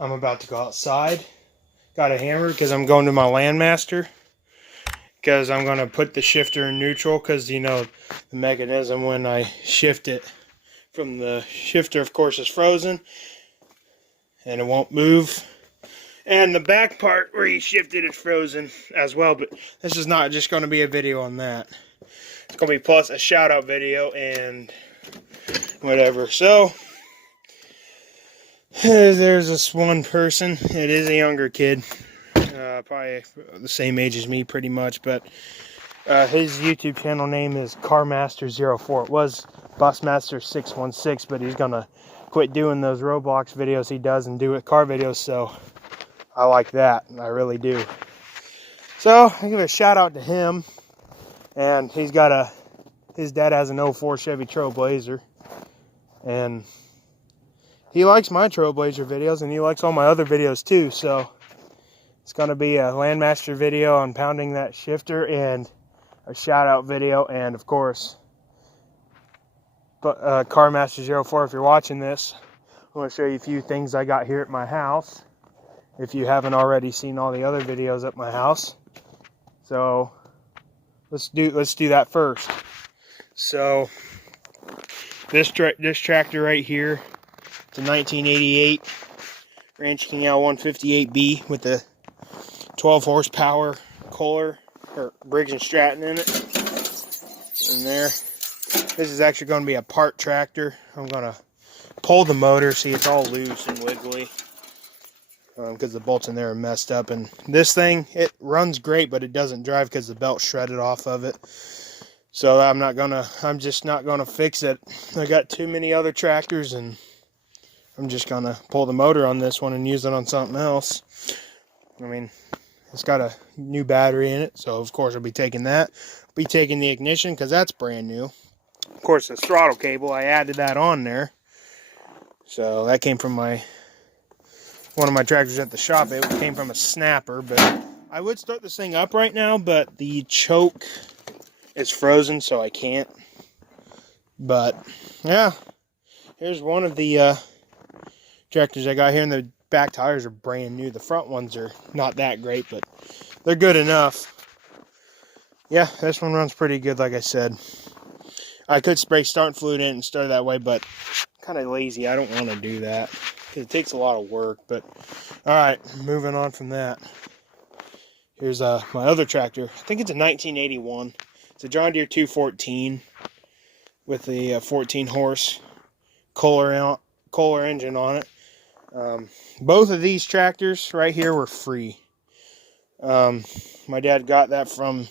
I'm about to go outside. Got a hammer because I'm going to my Landmaster. Because I'm going to put the shifter in neutral because, you know, the mechanism when I shift it from the shifter, of course, is frozen. And it won't move. And the back part where you shift it is frozen as well. But this is not just going to be a video on that. It's going to be plus a shout out video and whatever. So, there's this one person. It is a younger kid. Probably the same age as me pretty much. But his YouTube channel name is CarMaster04. It was Busmaster616. But he's going to quit doing those Roblox videos he does and do it car videos. So, I like that. I really do. So, I give a shout out to him. And he's got his dad has an 04 Chevy Trailblazer. And he likes my Trailblazer videos, and he likes all my other videos too. So it's going to be a Landmaster video on pounding that shifter, and a shout out video, and of course, CarMaster04. If you're watching this, I want to show you a few things I got here at my house. If you haven't already seen all the other videos at my house, so let's do that first. So this tractor right here. It's a 1988 Ranch King L158B with a 12 horsepower Kohler or Briggs & Stratton in it. In there. This is actually going to be a part tractor. I'm going to pull the motor. See, it's all loose and wiggly because the bolts in there are messed up. And this thing, it runs great, but it doesn't drive because the belt's shredded off of it. So I'm just not gonna fix it. I got too many other tractors, and I'm just gonna pull the motor on this one and use it on something else. I mean, it's got a new battery in it, so of course I'll be taking that. Be taking the ignition because that's brand new. Of course, the throttle cable, I added that on there. So that came from one of my tractors at the shop. It came from a snapper, but I would start this thing up right now, but the choke is frozen, so I can't. But yeah, here's one of the tractors I got here, and the back tires are brand new. The front ones are not that great, but they're good enough. Yeah, this one runs pretty good, like I said. I could spray starting fluid in and start that way, but I'm kind of lazy. I don't want to do that because it takes a lot of work. But all right, moving on from that. Here's my other tractor. I think it's a 1981. It's a John Deere 214 with the 14 horse Kohler engine on it. Both of these tractors right here were free. My dad got that from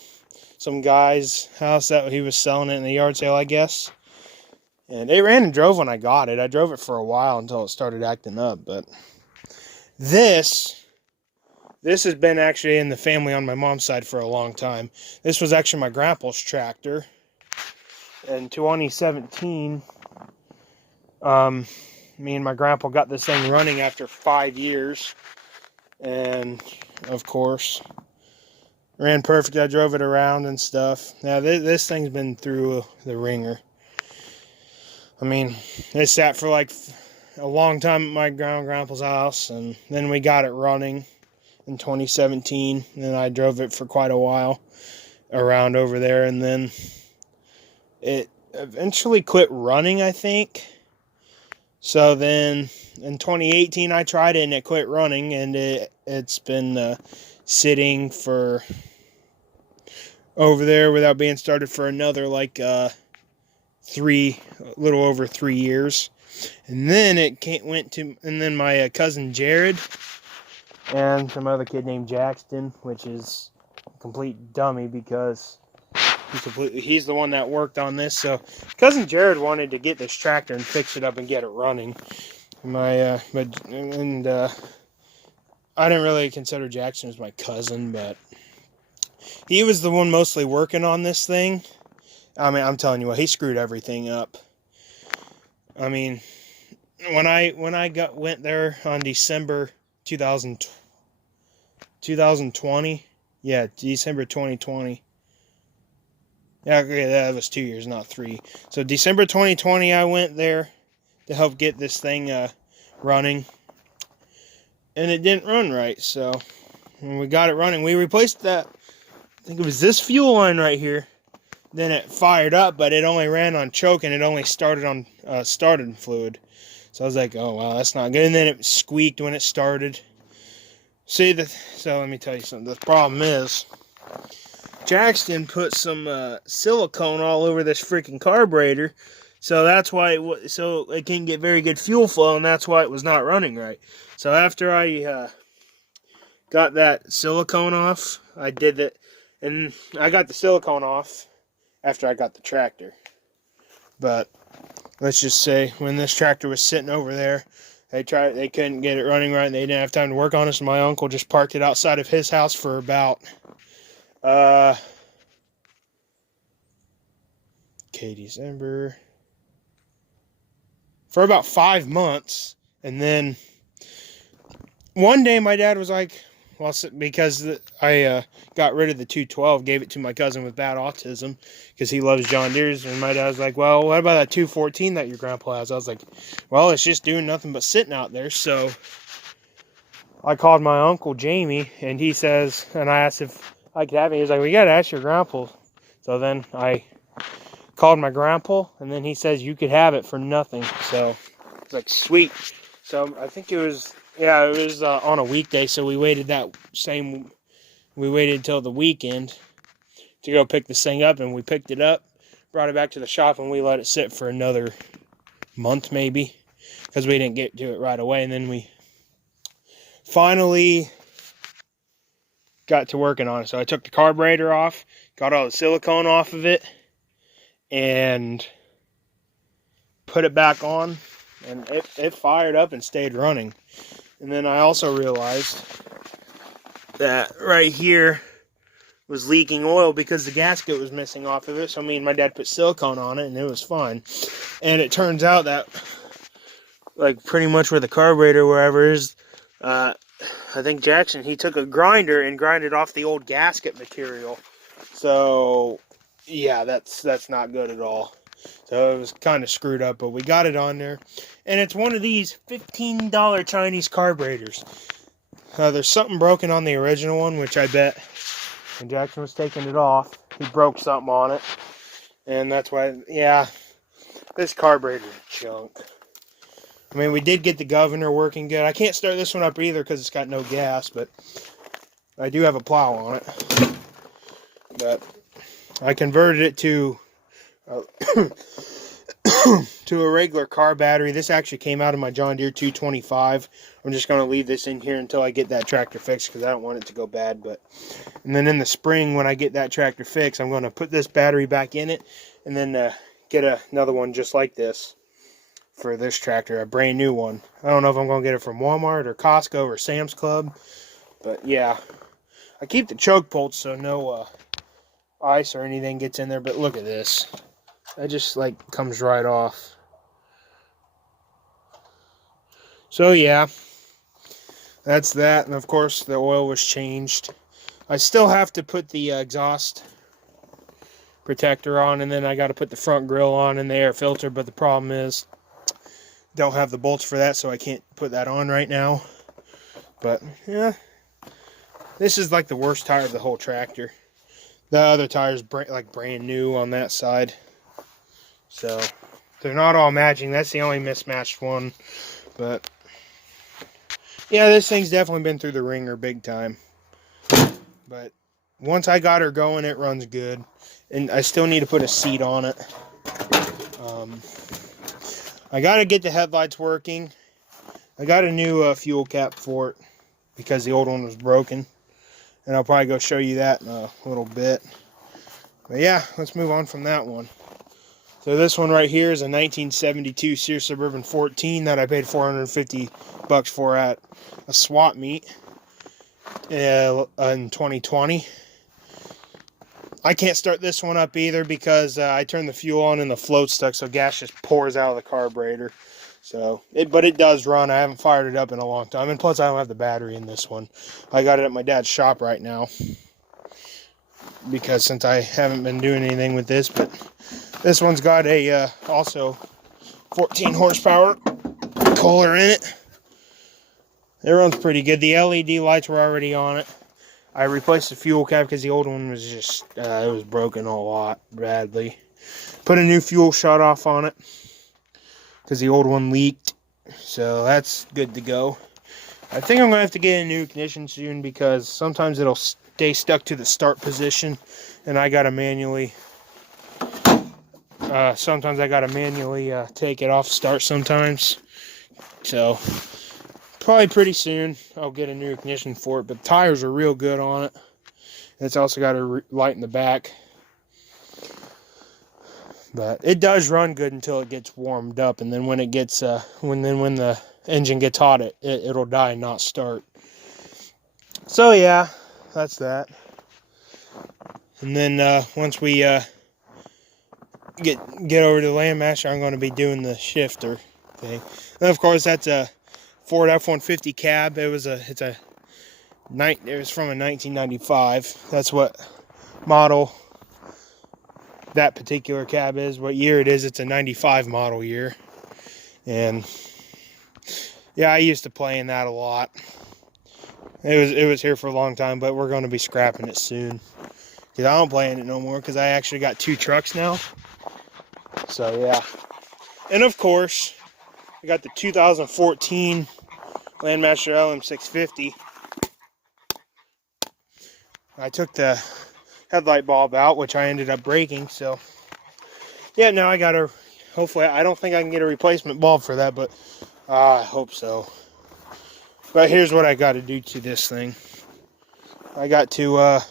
some guy's house that he was selling it in the yard sale, I guess. And it ran and drove when I got it. I drove it for a while until it started acting up. But this has been actually in the family on my mom's side for a long time. This was actually my grandpa's tractor. In 2017, me and my grandpa got this thing running after 5 years. And, of course, ran perfect. I drove it around and stuff. Now, this thing's been through the ringer. I mean, it sat for like a long time at my grandpa's house. And then we got it running in 2017, and then I drove it for quite a while around over there, and then it eventually quit running, I think. So then in 2018 I tried it and it quit running, and it's been sitting for over there without being started for another like a little over 3 years. And then and then my cousin Jared and some other kid named Jackson, which is a complete dummy because he's the one that worked on this. So cousin Jared wanted to get this tractor and fix it up and get it running. I didn't really consider Jackson as my cousin, but he was the one mostly working on this thing. I mean, I'm telling you what, he screwed everything up. I mean, when I went there on December 2020, yeah, December 2020. Yeah, okay, that was 2 years, not 3. So December 2020, I went there to help get this thing running. and it didn't run right. So when we got it running, we replaced that, I think it was this fuel line right here. Then it fired up, but it only ran on choke, and it only started on started fluid. So I was like, oh wow, that's not good. And then it squeaked when it started. So let me tell you something. The problem is, Jackson put some silicone all over this freaking carburetor, so that's why it can get very good fuel flow, and that's why it was not running right. So after I got that silicone off, I did that, and I got the silicone off after I got the tractor. But let's just say when this tractor was sitting over there, they couldn't get it running right, and they didn't have time to work on it, so my uncle just parked it outside of his house for about December, for about 5 months. And then one day my dad was like, well, because I got rid of the 212, gave it to my cousin with bad autism because he loves John Deere's, and my dad was like, well, what about that 214 that your grandpa has? I was like, well, it's just doing nothing but sitting out there. So I called my uncle Jamie, and he says, and I asked if I could have it. He was like, we got to ask your grandpa. So then I called my grandpa, and then he says you could have it for nothing. So it's like, sweet. So I think it was on a weekday, so we waited until the weekend to go pick this thing up, and we picked it up, brought it back to the shop, and we let it sit for another month maybe, because we didn't get to it right away. And then we finally got to working on it. So I took the carburetor off, got all the silicone off of it, and put it back on, and it fired up and stayed running. And then I also realized that right here was leaking oil because the gasket was missing off of it. So me and my dad put silicone on it, and it was fine. And it turns out that, like, pretty much where the carburetor, wherever is, I think Jackson, he took a grinder and grinded off the old gasket material. So yeah, that's not good at all. So it was kind of screwed up, but we got it on there. And it's one of these $15 Chinese carburetors. There's something broken on the original one, which I bet when Jackson was taking it off, he broke something on it. And that's why, yeah, this carburetor's junk. I mean, we did get the governor working good. I can't start this one up either because it's got no gas, but I do have a plow on it. But I converted it to to a regular car battery. This actually came out of my John Deere 225. I'm just going to leave this in here until I get that tractor fixed because I don't want it to go bad. And then in the spring, when I get that tractor fixed, I'm going to put this battery back in it, and then get another one just like this for this tractor, a brand new one. I don't know if I'm going to get it from Walmart or Costco or Sam's Club, but yeah. I keep the choke bolts so no ice or anything gets in there, but look at this. That just like comes right off. So yeah, that's that. And of course the oil was changed. I still have to put the exhaust protector on, and then I got to put the front grille on and the air filter, but the problem is don't have the bolts for that, so I can't put that on right now. But yeah, this is like the worst tire of the whole tractor. The other tire's like brand new on that side. So they're not all matching. That's the only mismatched one. But yeah, this thing's definitely been through the ringer big time. But once I got her going, it runs good. And I still need to put a seat on it. I got to get the headlights working. I got a new fuel cap for it because the old one was broken. And I'll probably go show you that in a little bit. But yeah, let's move on from that one. So this one right here is a 1972 Sears Suburban 14 that I paid $450 for at a swap meet in 2020. I can't start this one up either because I turned the fuel on and the float's stuck, so gas just pours out of the carburetor. But it does run. I haven't fired it up in a long time, and plus I don't have the battery in this one. I got it at my dad's shop right now because since I haven't been doing anything with this, but this one's got a also 14 horsepower Kohler in it. It runs pretty good. The LED lights were already on it. I replaced the fuel cap because the old one was just, it was broken a lot badly. Put a new fuel shut off on it because the old one leaked. So that's good to go. I think I'm going to have to get a new ignition soon because sometimes it'll stay stuck to the start position. And I got to manually, sometimes I got to manually take it off start sometimes. So probably pretty soon I'll get a new ignition for it. But the tires are real good on it. It's also got a light in the back. But it does run good until it gets warmed up, and then when it gets when the engine gets hot, it'll die and not start. So yeah, that's that. And then once we get over to the Landmaster, I'm going to be doing the shifter thing. And of course, that's a Ford F-150 cab. It was from a 1995. That's what model that particular cab is. What year it is, it's a 95 model year. And yeah, I used to play in that a lot. It was here for a long time, but we're going to be scrapping it soon because I don't play in it no more because I actually got 2 trucks now. So yeah. And of course, I got the 2014 Landmaster LM650. I took the headlight bulb out, which I ended up breaking. So yeah, now I gotta, hopefully, I don't think I can get a replacement bulb for that, but I hope so. But here's what I got to do to this thing. I got to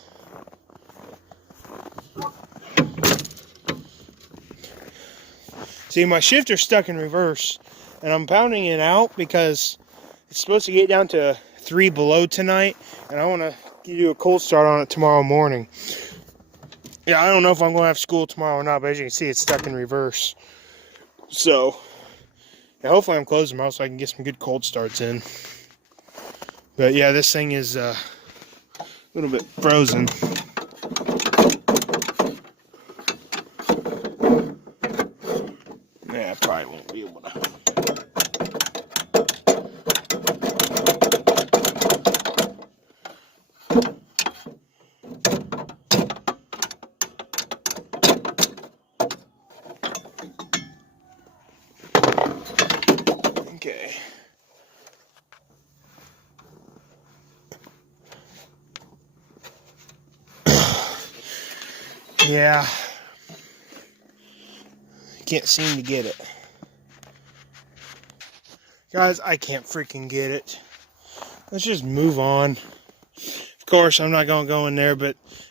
see, my shifter's stuck in reverse, and I'm pounding it out because it's supposed to get down to 3 below tonight, and I want to do a cold start on it tomorrow morning. Yeah, I don't know if I'm going to have school tomorrow or not, but as you can see, it's stuck in reverse. So, yeah, hopefully I'm closed tomorrow so I can get some good cold starts in. But yeah, this thing is a little bit frozen. Yeah, I probably won't be able to. Okay. Yeah. Can't seem to get it. Guys, I can't freaking get it. Let's just move on. Of course, I'm not going to go in there,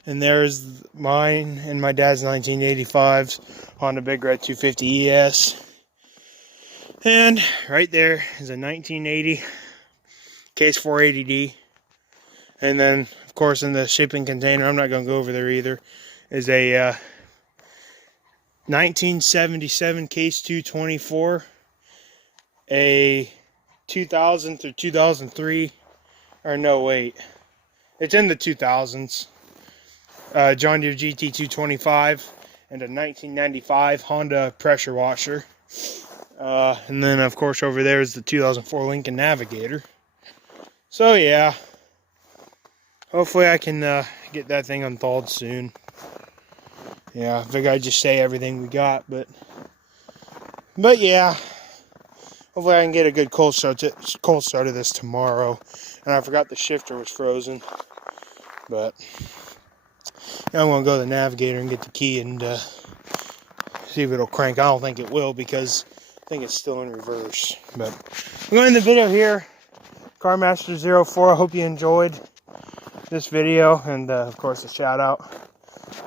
and there's mine and my dad's 1985's Honda Big Red 250 ES. And right there is a 1980 Case 480D. And then, of course, in the shipping container, I'm not going to go over there either, is a 1977 Case 224, a 2000 through 2003, or no, wait, it's in the 2000s, John Deere GT 225, and a 1995 Honda pressure washer. And then, of course, over there is the 2004 Lincoln Navigator. So, yeah. Hopefully I can get that thing unthawed soon. Yeah, I figured I'd just say everything we got, but yeah. Hopefully I can get a good cold start of this tomorrow. And I forgot the shifter was frozen. But yeah, I'm going to go to the Navigator and get the key and see if it'll crank. I don't think it will because I think it's still in reverse. But I'm going to end the video here. CarMaster04, I hope you enjoyed this video. And of course a shout out.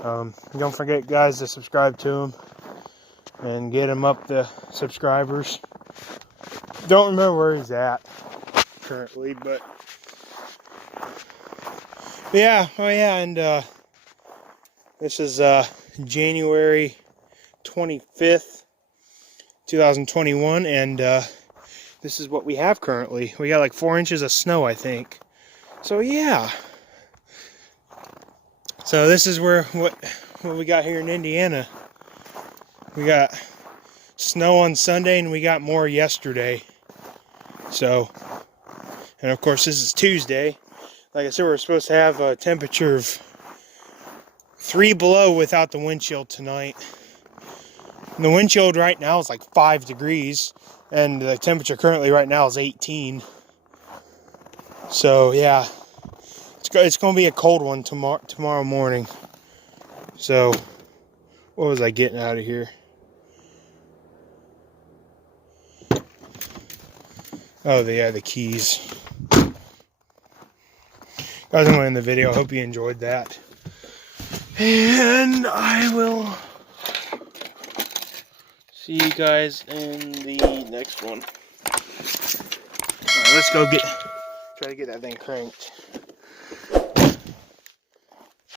Don't forget, guys, to subscribe to him and get him up to subscribers. Don't remember where he's at currently, but yeah, oh yeah, and this is January 25th, 2021, and this is what we have currently. We got like 4 inches of snow, I think. So yeah. So this is what we got here in Indiana. We got snow on Sunday and we got more yesterday. So And of course, this is Tuesday. Like I said, we're supposed to have a temperature of 3 below without the wind chill tonight. And the wind chill right now is like 5 degrees, and the temperature currently right now is 18. So yeah, it's going to be a cold one tomorrow morning. So what was I getting out of here? Oh, yeah, the keys. Guys, I'm going to end the video. I hope you enjoyed that. And I will see you guys in the next one. Alright, let's go try to get that thing cranked.